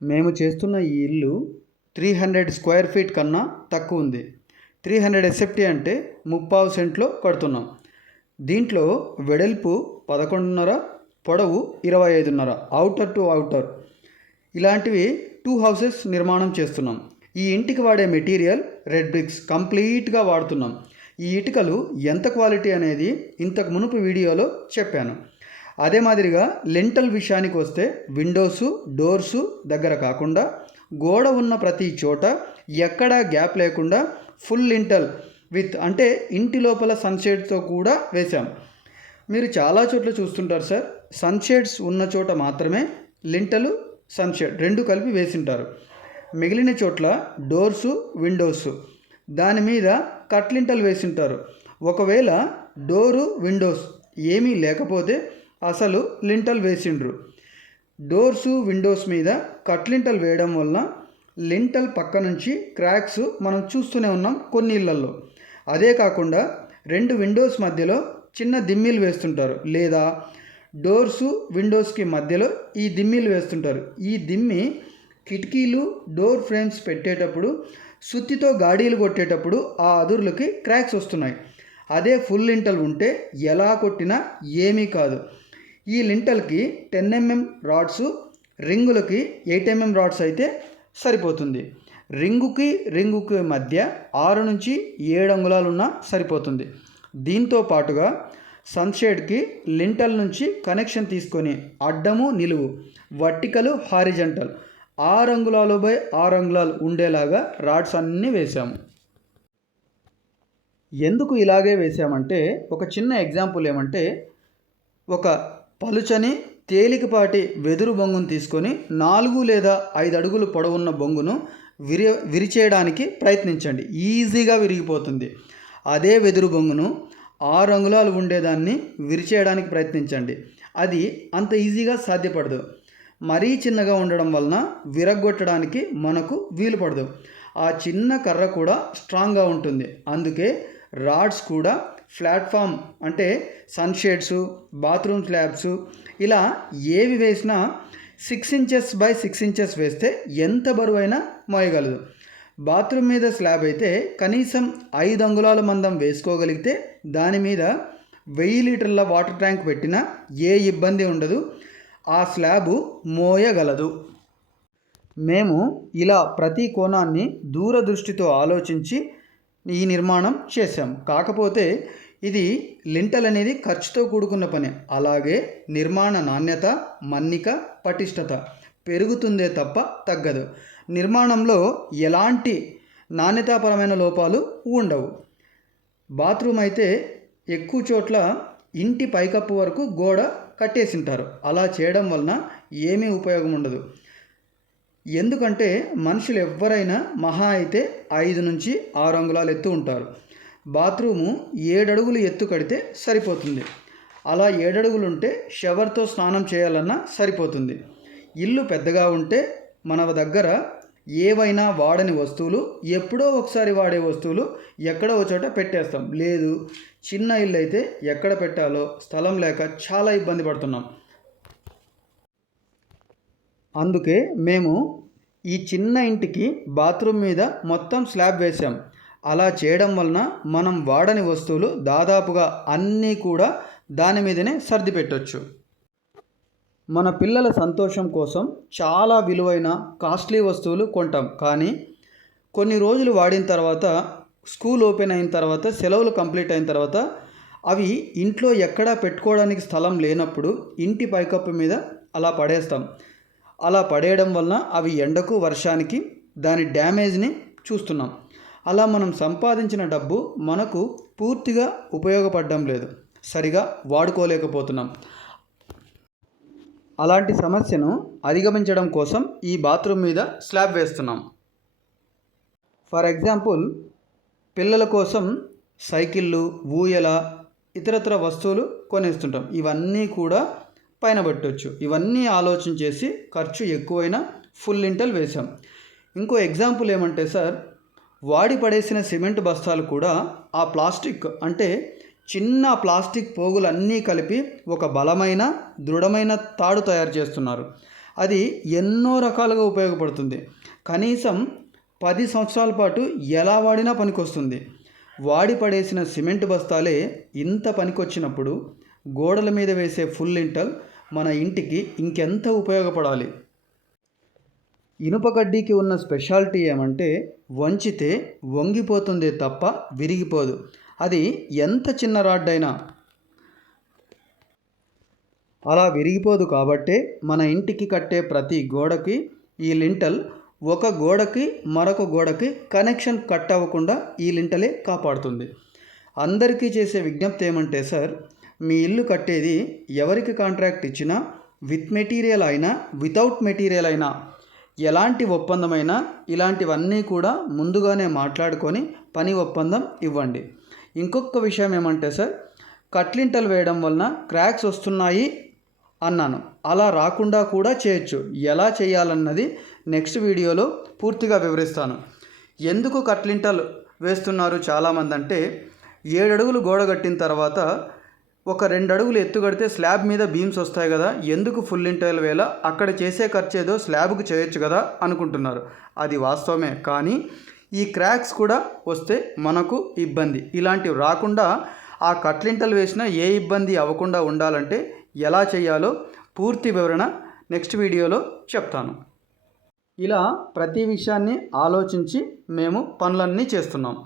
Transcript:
మేము చేస్తున్న ఈ ఇల్లు 300 స్క్వేర్ ఫీట్ కన్నా తక్కువ ఉంది. 300 ఎస్ఎఫ్టీ అంటే 30 సెంట్లో కడుతున్నాం. దీంట్లో వెడల్పు 11.5, పొడవు 25.5, అవుటర్ టు అవుటర్ ఇలాంటివి 2 హౌసెస్ నిర్మాణం చేస్తున్నాం. ఈ ఇంటికి వాడే మెటీరియల్ రెడ్ బ్రిక్స్ కంప్లీట్గా వాడుతున్నాం. ఈ ఇటుకలు ఎంత క్వాలిటీ అనేది ఇంతకు మునుపు వీడియోలో చెప్పాను. అదే మాదిరిగా లింటల్ విషయానికి వస్తే విండోసు డోర్సు దగ్గర కాకుండా గోడ ఉన్న ప్రతి చోట ఎక్కడా గ్యాప్ లేకుండా ఫుల్ లింటల్ విత్ అంటే ఇంటి లోపల సన్షేడ్తో కూడా వేశాం. మీరు చాలా చోట్ల చూస్తుంటారు సార్, సన్షేడ్స్ ఉన్న చోట మాత్రమే లింటలు సన్షేడ్ రెండు కలిపి వేసింటారు. మిగిలిన చోట్ల డోర్సు విండోసు దాని మీద కట్ లింటల్ వేసింటారు. ఒకవేళ డోరు విండోస్ ఏమీ లేకపోతే అసలు లింటల్ వేసిండ్రు. డోర్సు విండోస్ మీద కట్ లింటల్ వేయడం వలన లింటల్ పక్క నుంచి క్రాక్స్ మనం చూస్తూనే ఉన్నాం కొన్ని ఇళ్లల్లో. అదే కాకుండా 2 విండోస్ మధ్యలో చిన్న దిమ్మీలు వేస్తుంటారు, లేదా డోర్సు విండోస్కి మధ్యలో ఈ దిమ్మీలు వేస్తుంటారు. ఈ దిమ్మి కిటికీలు డోర్ ఫ్రేమ్స్ పెట్టేటప్పుడు సుత్తితో గాడీలు కొట్టేటప్పుడు ఆ అదుర్లకి క్రాక్స్ వస్తున్నాయి. అదే ఫుల్ లింటల్ ఉంటే ఎలా కొట్టినా ఏమీ కాదు. ఈ లింటల్కి 10 mm రాడ్సు, రింగులకి 8 mm రాడ్స్ అయితే సరిపోతుంది. రింగుకి మధ్య 6 నుంచి 7 అంగుళాలు ఉన్నా సరిపోతుంది. దీంతో పాటుగా సన్షేడ్కి లింటల్ నుంచి కనెక్షన్ తీసుకొని అడ్డము నిలువు వర్టికల్ హారిజంటల్ 6 అంగుళాలు బై 6 అంగుళాలు ఉండేలాగా రాడ్స్ అన్నీ వేసాము. ఎందుకు ఇలాగే వేసామంటే ఒక చిన్న ఎగ్జాంపుల్ ఏమంటే, ఒక పలుచని తేలికపాటి వెదురు బొంగును తీసుకొని 4 లేదా 5 అడుగులు పొడవున్న బొంగును విరిచేయడానికి ప్రయత్నించండి. ఈజీగా విరిగిపోతుంది. అదే వెదురు బొంగును 6 అంగుళాలు ఉండేదాన్ని విరిచేయడానికి ప్రయత్నించండి. అది అంత ఈజీగా సాధ్యపడదు. మరీ చిన్నగా ఉండడం వలన విరగొట్టడానికి మనకు వీలు పడదు. ఆ చిన్న కర్ర కూడా స్ట్రాంగ్గా ఉంటుంది. అందుకే రాడ్స్ కూడా ప్లాట్ఫామ్ అంటే సన్షేడ్సు, బాత్రూమ్ స్లాబ్స్ ఇలా ఏవి వేసినా 6 inches బై 6 inches వేస్తే ఎంత బరువైనా మోయగలదు. బాత్రూమ్ మీద స్లాబ్ అయితే కనీసం 5 అంగుళాల మందం వేసుకోగలిగితే దాని మీద 1000 లీటర్ల వాటర్ ట్యాంక్ పెట్టినా ఏ ఇబ్బంది ఉండదు. ఆ స్లాబు మోయగలదు. మేము ఇలా ప్రతి కోణాన్ని దూరదృష్టితో ఆలోచించి ఈ నిర్మాణం చేశాం. కాకపోతే ఇది లింటల్ అనేది ఖర్చుతో కూడుకున్న పని. అలాగే నిర్మాణ నాణ్యత, మన్నిక, పటిష్టత పెరుగుతుందే తప్ప తగ్గదు. నిర్మాణంలో ఎలాంటి నాణ్యతాపరమైన లోపాలు ఉండవు. బాత్రూమ్ అయితే ఎక్కువ చోట్ల ఇంటి పైకప్పు వరకు గోడ కట్టేసింటారు. అలా చేయడం వలన ఏమీ ఉపయోగం ఉండదు. ఎందుకంటే మనుషులు ఎవరైనా మహా అయితే 5 నుంచి 6 అంగుళాలు ఎత్తు ఉంటారు. బాత్రూము 7 అడుగులు ఎత్తు కడితే సరిపోతుంది. అలా 7 అడుగులు ఉంటే షవర్తో స్నానం చేయాలన్నా సరిపోతుంది. ఇల్లు పెద్దగా ఉంటే మన దగ్గర ఏవైనా వాడని వస్తువులు, ఎప్పుడో ఒకసారి వాడే వస్తువులు ఎక్కడో ఒక చోట పెట్టేస్తాం. లేదు, చిన్న ఇల్లు అయితే ఎక్కడ పెట్టాలో స్థలం లేక చాలా ఇబ్బంది పడుతున్నాం. అందుకే మేము ఈ చిన్న ఇంటికి బాత్రూమ్ మీద మొత్తం స్లాబ్ వేసాం. అలా చేయడం వలన మనం వాడని వస్తువులు దాదాపుగా అన్నీ కూడా దాని మీదనే సర్ది పెట్టవచ్చు. మన పిల్లల సంతోషం కోసం చాలా విలువైన కాస్ట్లీ వస్తువులు కొంటాం. కానీ కొన్ని రోజులు వాడిన తర్వాత, స్కూల్ ఓపెన్ అయిన తర్వాత, సెలవులు కంప్లీట్ అయిన తర్వాత అవి ఇంట్లో ఎక్కడా పెట్టుకోవడానికి స్థలం లేనప్పుడు ఇంటి పైకప్పు మీద అలా పడేస్తాం. అలా పడేయడం వలన అవి ఎండకు, వర్షానికి దాని డ్యామేజ్ని చూస్తున్నాం. అలా మనం సంపాదించిన డబ్బు మనకు పూర్తిగా ఉపయోగపడడం లేదు, సరిగా వాడుకోలేకపోతున్నాం. అలాంటి సమస్యను అధిగమించడం కోసం ఈ బాత్రూమ్ మీద స్లాబ్ వేస్తున్నాం. ఫర్ ఎగ్జాంపుల్, పిల్లల కోసం సైకిళ్ళు, ఊయల, ఇతరత్ర వస్తువులు కొనేస్తుంటాం. ఇవన్నీ కూడా పైన పెట్టవచ్చు. ఇవన్నీ ఆలోచన చేసి ఖర్చు ఎక్కువైనా ఫుల్ లింటల్ వేసాం. ఇంకో ఎగ్జాంపుల్ ఏమంటే సార్, వాడి పడేసిన సిమెంట్ బస్తాలు కూడా ఆ ప్లాస్టిక్ అంటే చిన్న ప్లాస్టిక్ పోగులన్నీ కలిపి ఒక బలమైన దృఢమైన తాడు తయారు చేస్తున్నారు. అది ఎన్నో రకాలుగా ఉపయోగపడుతుంది. కనీసం 10 సంవత్సరాల పాటు ఎలా వాడినా పనికొస్తుంది. వాడి పడేసిన సిమెంట్ బస్తాలే ఇంత పనికొచ్చినప్పుడు గోడల మీద వేసే ఫుల్ లింటల్ మన ఇంటికి ఇంకెంత ఉపయోగపడాలి. ఇనుప కడ్డీకి ఉన్న స్పెషాలిటీ ఏమంటే వంచితే వంగిపోతుందే తప్ప విరిగిపోదు. అది ఎంత చిన్న రాడ్డైనా అలా విరిగిపోదు. కాబట్టే మన ఇంటికి కట్టే ప్రతి గోడకి ఈ లింటల్ ఒక గోడకి మరొక గోడకి కనెక్షన్ కట్ అవ్వకుండా ఈ లింటలే కాపాడుతుంది. అందరికీ చేసే విజ్ఞప్తి ఏమంటే సార్, మీ ఇల్లు కట్టేది ఎవరికి కాంట్రాక్ట్ ఇచ్చినా విత్ మెటీరియల్ అయినా వితౌట్ మెటీరియల్ అయినా ఎలాంటి ఒప్పందమైనా ఇలాంటివన్నీ కూడా ముందుగానే మాట్లాడుకొని పని ఒప్పందం ఇవ్వండి. ఇంకొక విషయం ఏమంటే సార్, కట్లింటల్ వేయడం వలన క్రాక్స్ వస్తున్నాయి అన్నాను. అలా రాకుండా కూడా చేయొచ్చు. ఎలా చేయాలన్నది నెక్స్ట్ వీడియోలో పూర్తిగా వివరిస్తాను. ఎందుకు కట్లింటల్ వేస్తున్నారు చాలామంది అంటే, 7 అడుగులు గోడ కట్టిన తర్వాత ఒక 2 అడుగులు ఎత్తు కడితే స్లాబ్ మీద బీమ్స్ వస్తాయి కదా, ఎందుకు ఫుల్ లింటల్ వేళ అక్కడ చేసే ఖర్చు ఏదో స్లాబ్కి చేయొచ్చు కదా అనుకుంటున్నారు. అది వాస్తవమే, కానీ ఈ క్రాక్స్ కూడా వస్తే మనకు ఇబ్బంది. ఇలాంటివి రాకుండా ఆ కట్లింటల్ వేసినా ఏ ఇబ్బంది అవ్వకుండా ఉండాలంటే ఎలా చేయాలో పూర్తి వివరణ నెక్స్ట్ వీడియోలో చెప్తాను. ఇలా ప్రతి విషయాన్ని ఆలోచించి మేము పనులన్నీ చేస్తున్నాం.